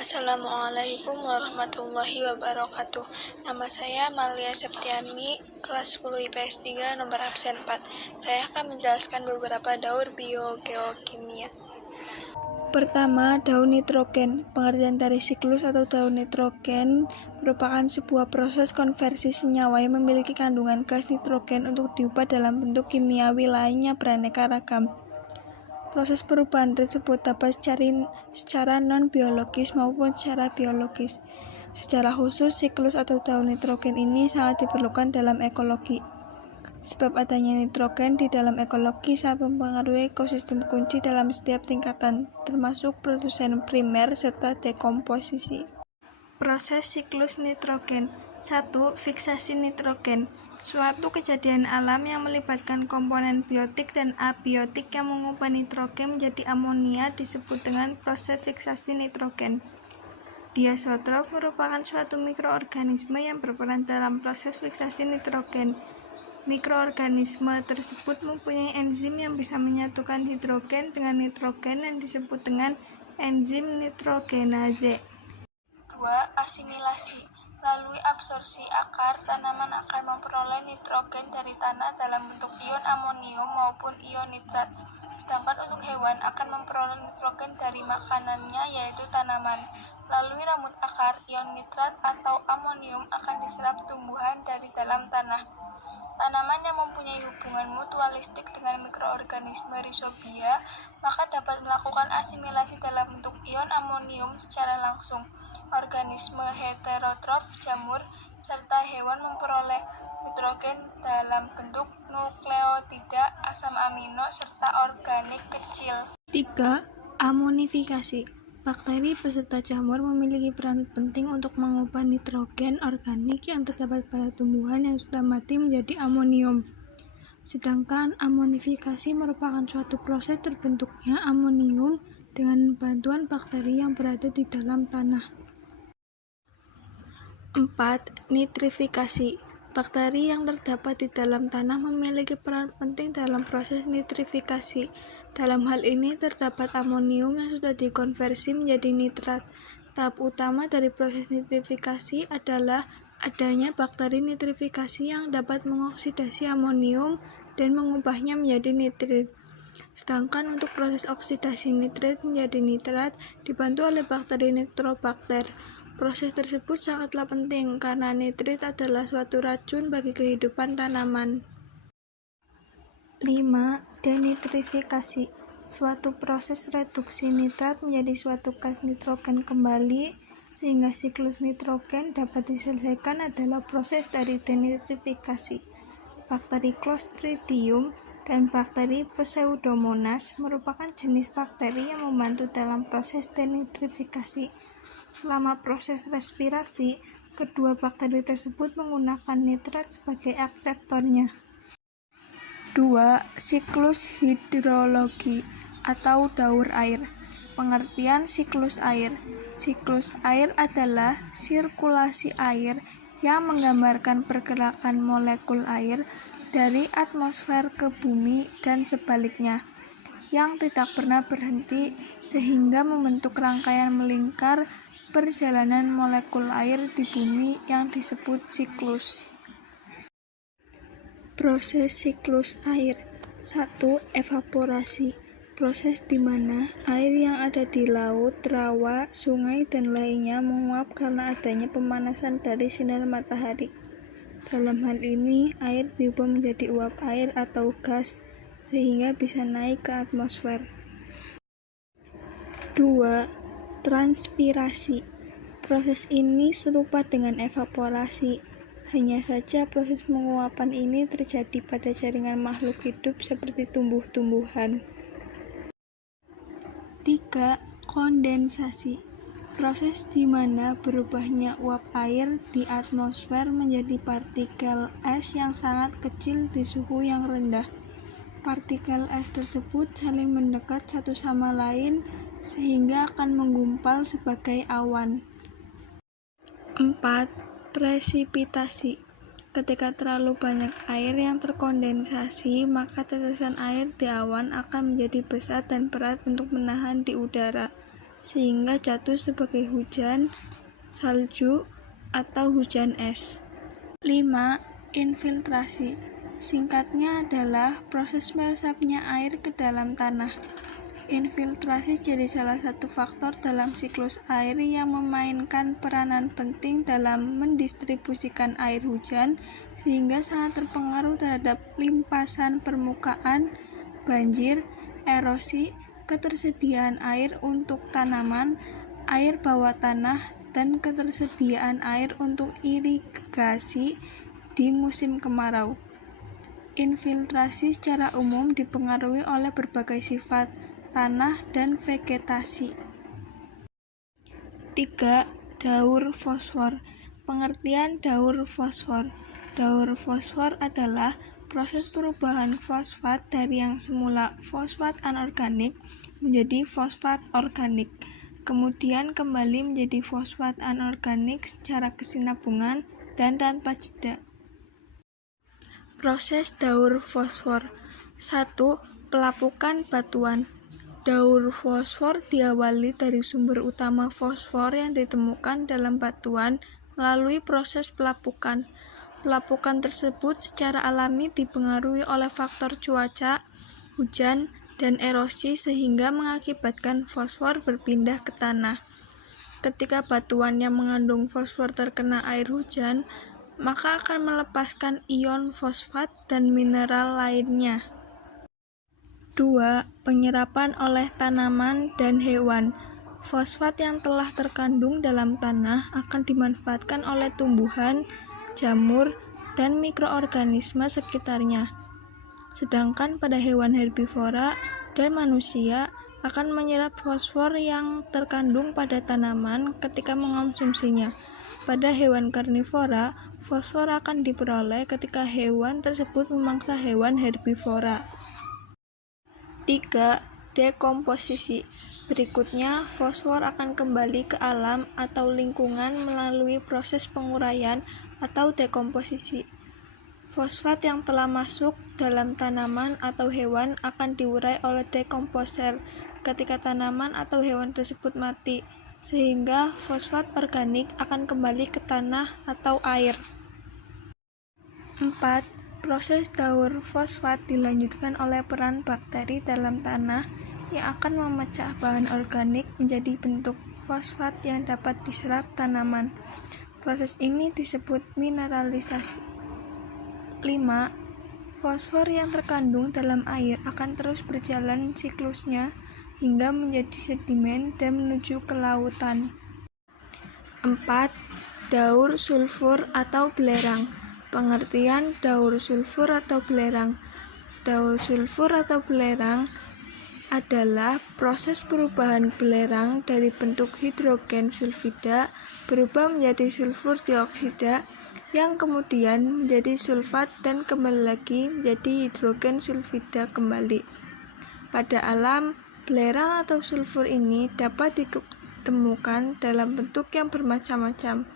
Assalamualaikum warahmatullahi wabarakatuh. Nama saya Malia Septiani, kelas 10 IPS 3, nomor absen 4. Saya akan menjelaskan beberapa daur biogeokimia. Pertama, daur nitrogen. Pengertian dari siklus atau daur nitrogen merupakan sebuah proses konversi senyawa yang memiliki kandungan gas nitrogen untuk diubah dalam bentuk kimiawi lainnya beraneka ragam. Proses perubahan tersebut dapat secara non-biologis maupun secara biologis. Secara khusus, siklus atau daur nitrogen ini sangat diperlukan dalam ekologi. Sebab adanya nitrogen di dalam ekologi sangat mempengaruhi ekosistem kunci dalam setiap tingkatan, termasuk produsen primer serta dekomposisi. Proses siklus nitrogen. 1. Fiksasi nitrogen. Suatu kejadian alam yang melibatkan komponen biotik dan abiotik yang mengubah nitrogen menjadi amonia disebut dengan proses fiksasi nitrogen. Diazotrof merupakan suatu mikroorganisme yang berperan dalam proses fiksasi nitrogen. Mikroorganisme tersebut mempunyai enzim yang bisa menyatukan hidrogen dengan nitrogen yang disebut dengan enzim nitrogenase. 2. Asimilasi. Melalui absorpsi akar, tanaman akan memperoleh nitrogen dari tanah dalam bentuk ion amonium maupun ion nitrat. Sedangkan untuk hewan akan memperoleh nitrogen dari makanannya yaitu tanaman. Melalui rambut akar, ion nitrat atau amonium akan diserap tumbuhan dari dalam tanah. Tanaman yang mempunyai hubungan mutualistik dengan mikroorganisme rhizobia maka dapat melakukan asimilasi dalam bentuk ion amonium secara langsung. Organisme heterotrof, jamur, serta hewan memperoleh nitrogen dalam bentuk nukleotida, asam amino, serta organik kecil. 3. Amonifikasi. Bakteri beserta jamur memiliki peran penting untuk mengubah nitrogen organik yang terdapat pada tumbuhan yang sudah mati menjadi amonium. Sedangkan amonifikasi merupakan suatu proses terbentuknya amonium dengan bantuan bakteri yang berada di dalam tanah. 4. Nitrifikasi. Bakteri yang terdapat di dalam tanah memiliki peran penting dalam proses nitrifikasi. Dalam hal ini terdapat amonium yang sudah dikonversi menjadi nitrat. Tahap utama dari proses nitrifikasi adalah adanya bakteri nitrifikasi yang dapat mengoksidasi amonium dan mengubahnya menjadi nitrit. Sedangkan untuk proses oksidasi nitrit menjadi nitrat dibantu oleh bakteri nitrobakter. Proses tersebut sangatlah penting karena nitrit adalah suatu racun bagi kehidupan tanaman. 5. Denitrifikasi. Suatu proses reduksi nitrat menjadi suatu gas nitrogen kembali sehingga siklus nitrogen dapat diselesaikan adalah proses dari denitrifikasi. Bakteri Clostridium dan bakteri Pseudomonas merupakan jenis bakteri yang membantu dalam proses denitrifikasi. Selama proses respirasi, kedua bakteri tersebut menggunakan nitrat sebagai akseptornya. 2. Siklus hidrologi atau daur air. Pengertian siklus air. Siklus air adalah sirkulasi air yang menggambarkan pergerakan molekul air dari atmosfer ke bumi dan sebaliknya, yang tidak pernah berhenti sehingga membentuk rangkaian melingkar perjalanan molekul air di bumi yang disebut siklus. Proses siklus air. 1. Evaporasi. Proses di mana air yang ada di laut, rawa, sungai, dan lainnya menguap karena adanya pemanasan dari sinar matahari. Dalam hal ini, air diubah menjadi uap air atau gas sehingga bisa naik ke atmosfer. 2. Transpirasi. Proses ini serupa dengan evaporasi. Hanya saja proses penguapan ini terjadi pada jaringan makhluk hidup seperti tumbuh-tumbuhan. 3. Kondensasi. Proses di mana berubahnya uap air di atmosfer menjadi partikel es yang sangat kecil di suhu yang rendah. Partikel es tersebut saling mendekat satu sama lain sehingga akan menggumpal sebagai awan. 4. Presipitasi. Ketika terlalu banyak air yang terkondensasi, maka tetesan air di awan akan menjadi besar dan berat untuk menahan di udara. sehingga jatuh sebagai hujan, salju, atau hujan es. 5. Infiltrasi. Singkatnya adalah proses meresapnya air ke dalam tanah. Infiltrasi jadi salah satu faktor dalam siklus air yang memainkan peranan penting dalam mendistribusikan air hujan, sehingga sangat terpengaruh terhadap limpasan permukaan, banjir, erosi, ketersediaan air untuk tanaman, air bawah tanah, dan ketersediaan air untuk irigasi di musim kemarau. Infiltrasi secara umum dipengaruhi oleh berbagai sifat tanah dan vegetasi. 3. Daur fosfor. Pengertian daur fosfor. Daur fosfor adalah proses perubahan fosfat dari yang semula fosfat anorganik menjadi fosfat organik, kemudian kembali menjadi fosfat anorganik secara kesinambungan dan tanpa jeda. Proses daur fosfor. 1. Pelapukan batuan. Daur fosfor diawali dari sumber utama fosfor yang ditemukan dalam batuan melalui proses pelapukan. Pelapukan tersebut secara alami dipengaruhi oleh faktor cuaca, hujan, dan erosi sehingga mengakibatkan fosfor berpindah ke tanah. Ketika batuan yang mengandung fosfor terkena air hujan, maka akan melepaskan ion fosfat dan mineral lainnya. 2. Penyerapan oleh tanaman dan hewan. Fosfat yang telah terkandung dalam tanah akan dimanfaatkan oleh tumbuhan, jamur, dan mikroorganisme sekitarnya. Sedangkan pada hewan herbivora dan manusia akan menyerap fosfor yang terkandung pada tanaman ketika mengonsumsinya. Pada hewan karnivora, fosfor akan diperoleh ketika hewan tersebut memangsa hewan herbivora. 3. Dekomposisi. Berikutnya, fosfor akan kembali ke alam atau lingkungan melalui proses penguraian atau dekomposisi. Fosfat yang telah masuk dalam tanaman atau hewan akan diurai oleh dekomposer ketika tanaman atau hewan tersebut mati, sehingga fosfat organik akan kembali ke tanah atau air. 4. Proses daur fosfat dilanjutkan oleh peran bakteri dalam tanah yang akan memecah bahan organik menjadi bentuk fosfat yang dapat diserap tanaman. Proses ini disebut mineralisasi. 5. Fosfor yang terkandung dalam air akan terus berjalan siklusnya hingga menjadi sedimen dan menuju ke lautan. 4. Daur sulfur atau belerang. Pengertian daur sulfur atau belerang. Daur sulfur atau belerang adalah proses perubahan belerang dari bentuk hidrogen sulfida berubah menjadi sulfur dioksida yang kemudian menjadi sulfat dan kembali lagi menjadi hidrogen sulfida kembali. Pada alam, belerang atau sulfur ini dapat ditemukan dalam bentuk yang bermacam-macam,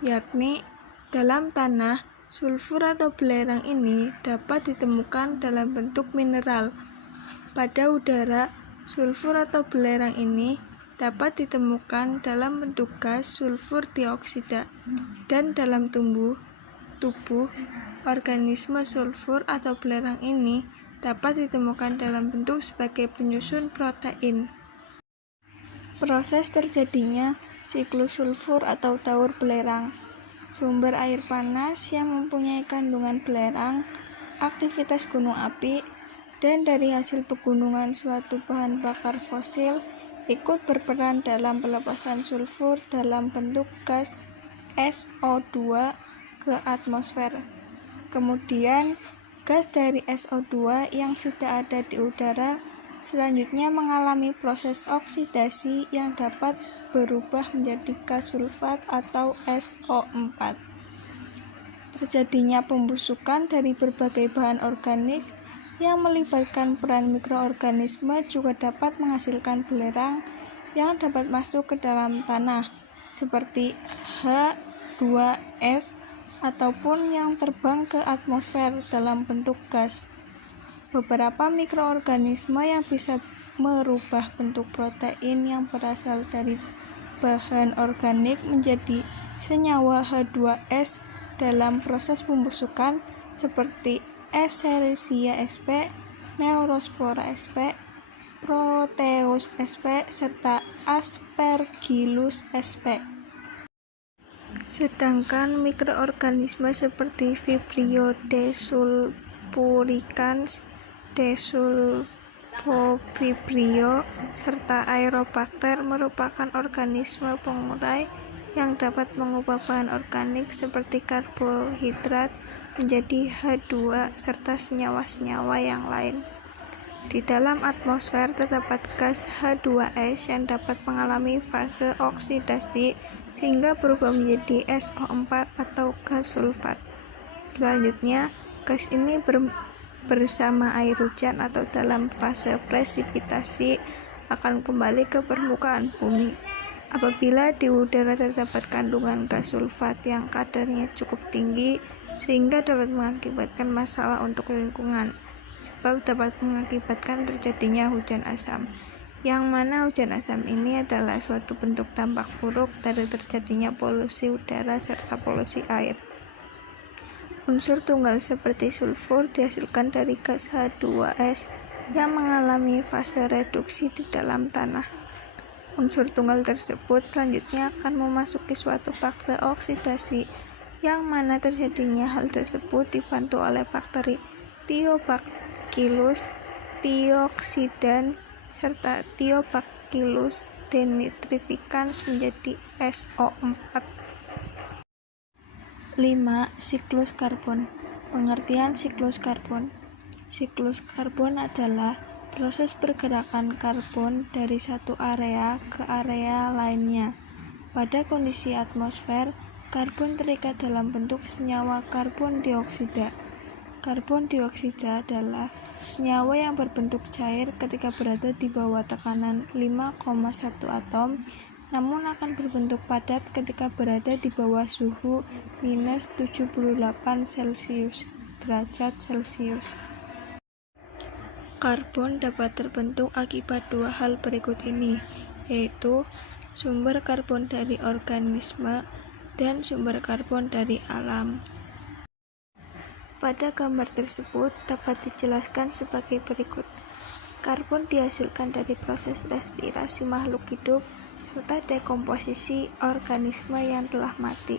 yakni dalam tanah. Sulfur atau belerang ini dapat ditemukan dalam bentuk mineral. Pada udara, sulfur atau belerang ini dapat ditemukan dalam bentuk gas sulfur dioksida. Dan dalam tubuh organisme sulfur atau belerang ini dapat ditemukan dalam bentuk sebagai penyusun protein. Proses terjadinya siklus sulfur atau daur belerang. Sumber air panas yang mempunyai kandungan belerang, aktivitas gunung api, dan dari hasil pegunungan suatu bahan bakar fosil ikut berperan dalam pelepasan sulfur dalam bentuk gas SO2 ke atmosfer. Kemudian, gas dari SO2 yang sudah ada di udara selanjutnya mengalami proses oksidasi yang dapat berubah menjadi gas sulfat atau SO4. Terjadinya pembusukan dari berbagai bahan organik yang melibatkan peran mikroorganisme juga dapat menghasilkan belerang yang dapat masuk ke dalam tanah, seperti H2S ataupun yang terbang ke atmosfer dalam bentuk gas. Beberapa mikroorganisme yang bisa merubah bentuk protein yang berasal dari bahan organik menjadi senyawa H2S dalam proses pembusukan seperti Escherichia sp, Neurospora sp, Proteus sp, serta Aspergillus sp. Sedangkan mikroorganisme seperti Vibrio desulfuricans, Desulfovibrio, serta Aerobacter merupakan organisme pengurai yang dapat mengubah bahan organik seperti karbohidrat menjadi H2 serta senyawa-senyawa yang lain. Di dalam atmosfer terdapat gas H2S yang dapat mengalami fase oksidasi sehingga berubah menjadi SO4 atau gas sulfat. Selanjutnya, gas ini bersama air hujan atau dalam fase presipitasi akan kembali ke permukaan bumi. Apabila di udara terdapat kandungan gas sulfat yang kadarnya cukup tinggi sehingga dapat mengakibatkan masalah untuk lingkungan, sebab dapat mengakibatkan terjadinya hujan asam, yang mana hujan asam ini adalah suatu bentuk dampak buruk dari terjadinya polusi udara serta polusi air. Unsur tunggal seperti sulfur dihasilkan dari gas H2S yang mengalami fase reduksi di dalam tanah. Unsur tunggal tersebut selanjutnya akan memasuki suatu fase oksidasi, yang mana terjadinya hal tersebut dibantu oleh bakteri Thiobacillus thiooxidans serta Thiobacillus denitrificans menjadi SO4. 5. Siklus karbon. Pengertian siklus karbon. Siklus karbon adalah proses pergerakan karbon dari satu area ke area lainnya. Pada kondisi atmosfer, karbon terikat dalam bentuk senyawa karbon dioksida. Karbon dioksida adalah senyawa yang berbentuk cair ketika berada di bawah tekanan 5,1 atom, namun akan berbentuk padat ketika berada di bawah suhu minus 78 derajat Celcius. Karbon dapat terbentuk akibat dua hal berikut ini, yaitu sumber karbon dari organisme dan sumber karbon dari alam. Pada gambar tersebut dapat dijelaskan sebagai berikut. Karbon dihasilkan dari proses respirasi makhluk hidup serta dekomposisi organisme yang telah mati.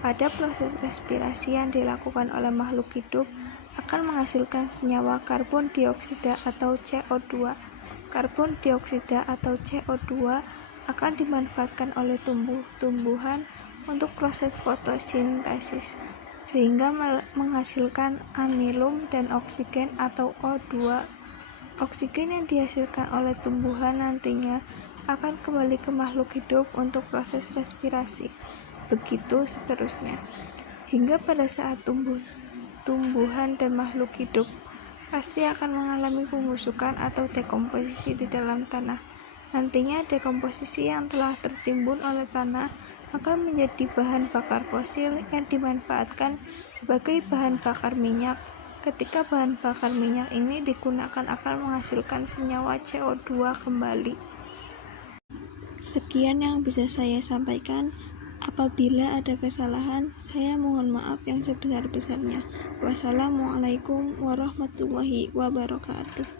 Pada proses respirasi yang dilakukan oleh makhluk hidup akan menghasilkan senyawa karbon dioksida atau CO2. Karbon dioksida atau CO2 akan dimanfaatkan oleh tumbuhan untuk proses fotosintesis, sehingga menghasilkan amilum dan oksigen atau O2. Oksigen yang dihasilkan oleh tumbuhan nantinya akan kembali ke makhluk hidup untuk proses respirasi. Begitu seterusnya, hingga pada saat tumbuhan dan makhluk hidup pasti akan mengalami pembusukan atau dekomposisi di dalam tanah. Nantinya dekomposisi yang telah tertimbun oleh tanah akan menjadi bahan bakar fosil yang dimanfaatkan sebagai bahan bakar minyak. Ketika bahan bakar minyak ini digunakan akan menghasilkan senyawa CO2 kembali. Sekian yang bisa saya sampaikan. Apabila ada kesalahan, saya mohon maaf yang sebesar-besarnya. Wassalamualaikum warahmatullahi wabarakatuh.